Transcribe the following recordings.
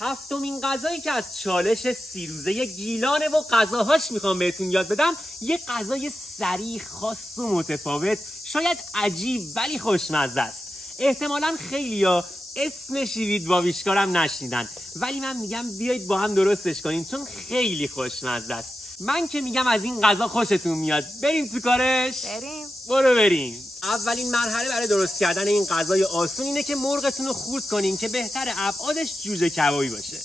هفتمین غذایی که از چالش 30 روزه گیلانه و غذاهاش میخوام بهتون یاد بدم یه غذای سریع خاص و متفاوت، شاید عجیب ولی خوشمزه است. احتمالاً خیلیا اسم شیوید واویچکارم نشنیدن، ولی من میگم بیایید با هم درستش کنیم چون خیلی خوشمزه است. من که میگم از این غذا خوشتون میاد. بریم تو کارش؟ بریم. برو بریم. اولین مرحله برای درست کردن این غذای آسون اینه که مرغتون رو خورد کنین که بهتر ابعادش جوجه کبابی باشه.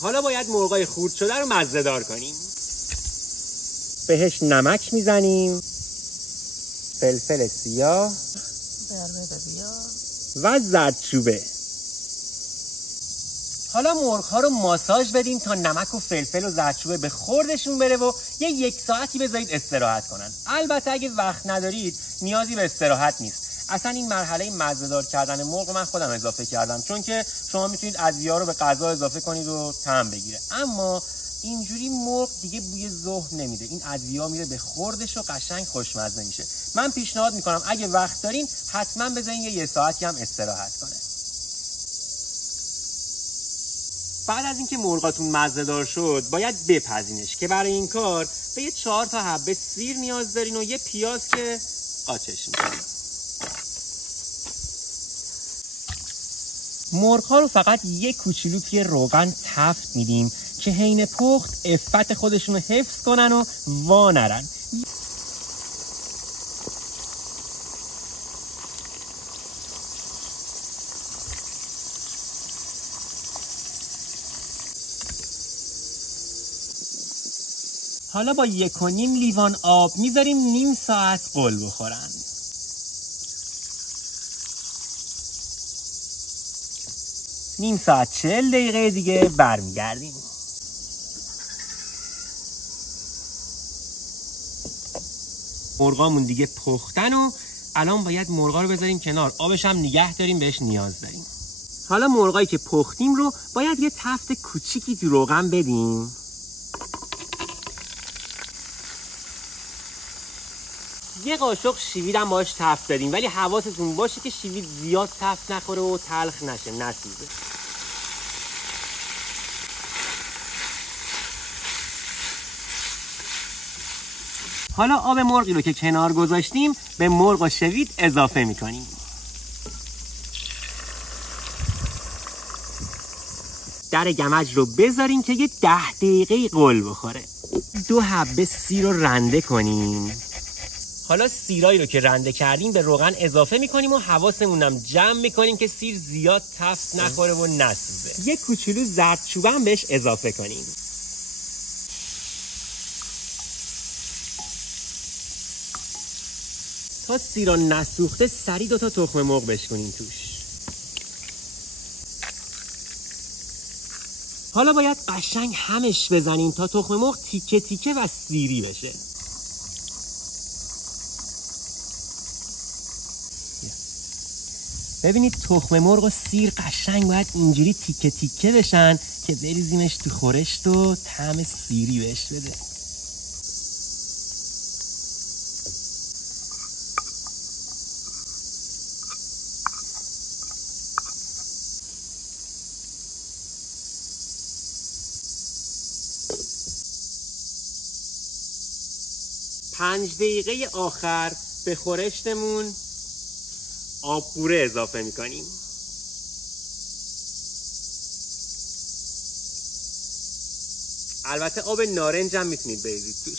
حالا باید مرغای خورد شده رو مزه دار کنیم. بهش نمک میزنیم، فلفل سیاه و زردچوبه. حالا مرغ‌ها رو ماساژ بدیم تا نمک و فلفل و زردچوبه به خوردشون بره و یک ساعتی بذارید استراحت کنن. البته اگه وقت ندارید نیازی به استراحت نیست. اصلا این مرحله مزه‌دار کردن مرغ من خودم اضافه کردم، چون که شما میتونید ادویه‌ها رو به غذا اضافه کنید و طعم بگیره، اما اینجوری مرغ دیگه بوی زهر نمیده. این ادویه‌ها میره به خوردش و قشنگ خوشمزه میشه. من پیشنهاد میکنم اگه وقت دارین حتما بذارین یه ساعتی هم استراحت کنه. بعد از اینکه مرغاتون مزه‌دار شد باید بپزینش که برای این کار به یه 4 تا حبه سیر نیاز دارین و یه پیاز که قاچش میکنین. مرغ‌ها رو فقط یک کوچولو توی روغن تفت میدیم که حین پخت عفت خودشون رو حفظ کنن و وا نرن. حالا با 1.5 لیوان آب میذاریم نیم ساعت قل بخورن. نیم ساعت 40 دقیقه دیگه برمیگردیم. مرغامون دیگه پختن و الان باید مرغا رو بذاریم کنار، آبش هم نگه داریم، بهش نیاز داریم. حالا مرغایی که پختیم رو باید یه تفت کوچیکی تو روغن بدیم. یه قاشق شیوید هم باهاش تفت بدیم، ولی حواستون باشه که شیوید زیاد تفت نخوره و تلخ نشه، نسوزه. حالا آب مرغی رو که کنار گذاشتیم به مرغ و شوید اضافه میکنیم. در گمج رو بذاریم که یه 10 دقیقه قل بخوره. 2 حبه سیر رو رنده کنیم. حالا سیرایی رو که رنده کردیم به روغن اضافه میکنیم و حواسمونم جمع میکنیم که سیر زیاد تفت نخوره و نسوزه. 1 کوچولو زردچوبه هم بهش اضافه کنیم. تا سیرا نسوخته سریع 2 تا تخم مرغ بشکنیم توش. حالا باید قشنگ همش بزنیم تا تخم مرغ تیکه تیکه و سیری بشه. ببینید تخم مرغ و سیر قشنگ باید اینجوری تیکه تیکه بشن که بریزیمش تو خورشت و طعم سیری بهش بده. پنج دقیقه آخر به خورشتمون آب بوره اضافه میکنیم. البته آب نارنج هم میتونید بریزید توش.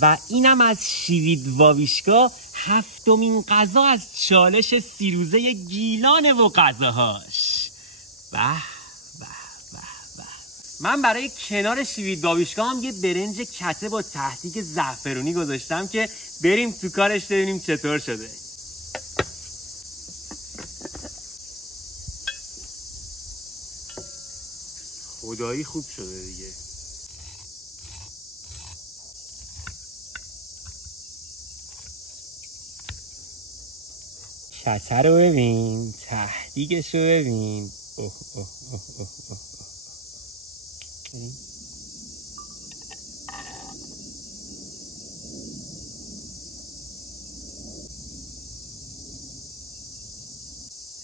و اینم از شیوید واویچکا، 7مین غذا از چالش 30 روزه گیلانه و غذاهاش. به به به به. من برای کنار شیوید واویچکا هم یه برنج کته با ته‌دیگ زعفرونی گذاشتم که بریم تو کارش ببینیم چطور شده. خدایی خوب شده دیگه. کته رو ببین، تهدیگش رو ببین. اوه اوه اوه اوه اوه.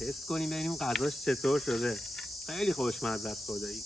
تست کنیم ببینیم غذاش چطور شده. خیلی خوشمزه است خدایی.